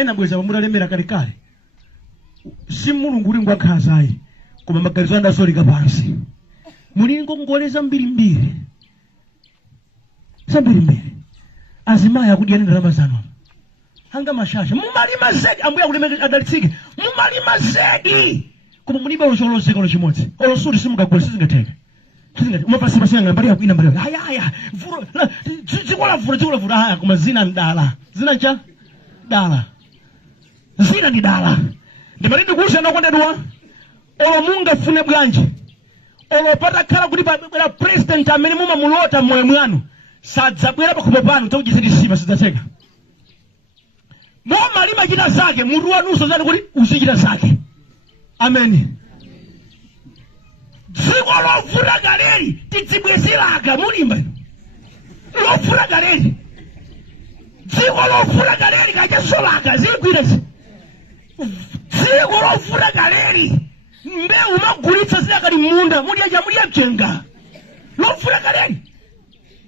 ena bweza mudalemera kale si mulungu uli ngwakhazayi koma maganizo anda solika pansi muli ngongoleza mbiri mbiri azimaya kudiyani ndalama zanu hanga mashasha mumalima zedi ambuya kulemera adalitsike mumalima zedi koma muliba oloseka chimodzi olosuli simukagula sizingateke umapasi pasiyanga mbali yakuina mbali haya vuro zikola vuro haya koma zina ndala zina cha dala zina ni dala ndimalindi kulisha nakondedwa olo munga fune bwanji olo pata khala kuti bwera president amene mumamulota moyo mwanu sadzabwera pakhomo panu takuchitikisipa sidzateka malima chita zake mutu wanuso zani kuti usichita zake amen dziko lovuta galeri tidzibwezeraga mulimba lovuta galeri dziko lovuta galeri kachasolaga zigwirasi dziko lovuta galeri mbewu magulitsa zidakali munda mulya mchenga lovuta galeri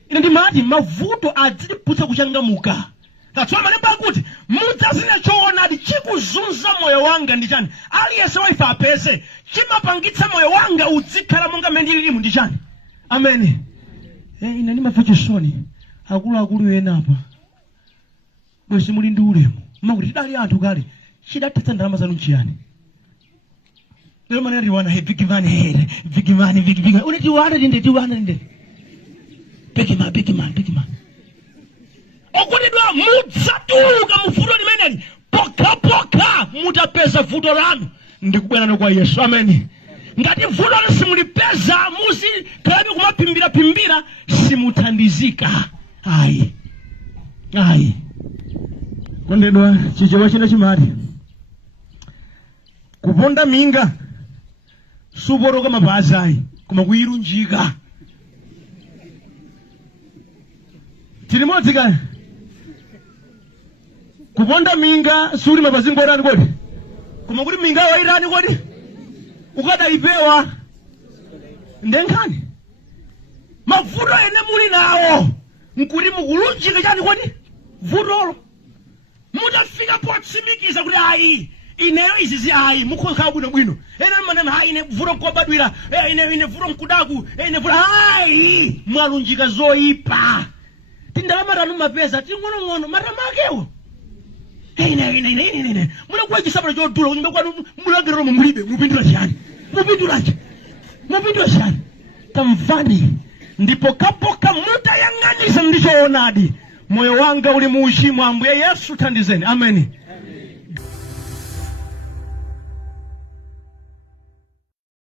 ine ndimati mavuto adziputsa kuchangamuka tatsoma malemba akuti mudzazina choonadi chikuzunza moyo wanga ndi chani aliyense waifa apese chimapangitsa moyo wanga udzikhala monga mendililimu ndi chani amen ine ndimapfa chisoni akuluakulu ena apa bwezi muli ndi ulemu makuti tidali anthu kale chidathetsa ndalama zanu nchiyani lero manena tiwana big man uneti wana ndinde big man okutidwa mudzatuluka muvuto limeneli poka mutapeza vuto lanu ndikubwerano kwa Yesu amen ngati vuto lanu simulipeza musi kalabi kumapimbira simuthandizika ayi kondedwa chichewa china chimati kuponda minga suporoka mapazi ayi koma kuyirunjika tilimodzi kaya kuponda minga suri mapazi ngorani kodi koma kuti minga wairani kodi ukadaipewa ndenkani mavuto ene muli nawo nkuti mukulunjika chani kodi vutolo mutafika potsimikiza kuti ayi ineyo izizi ayi mukhoza bwino ena manena hayi ine vuto nkobadwira ine vuto nkudaku ine vuto ayi mwalunjika zoyipa tindalama tanu mapeza ting'ono maramakewo ine muna kwa chisabula chodula kunyumba kwanu mulagiriro mulibe mupindula chani tamvani ndipo kapoka mutayang'anisa ndichoonadi moyo wanga uli muuchimo ambuye Yesu thandizeni amen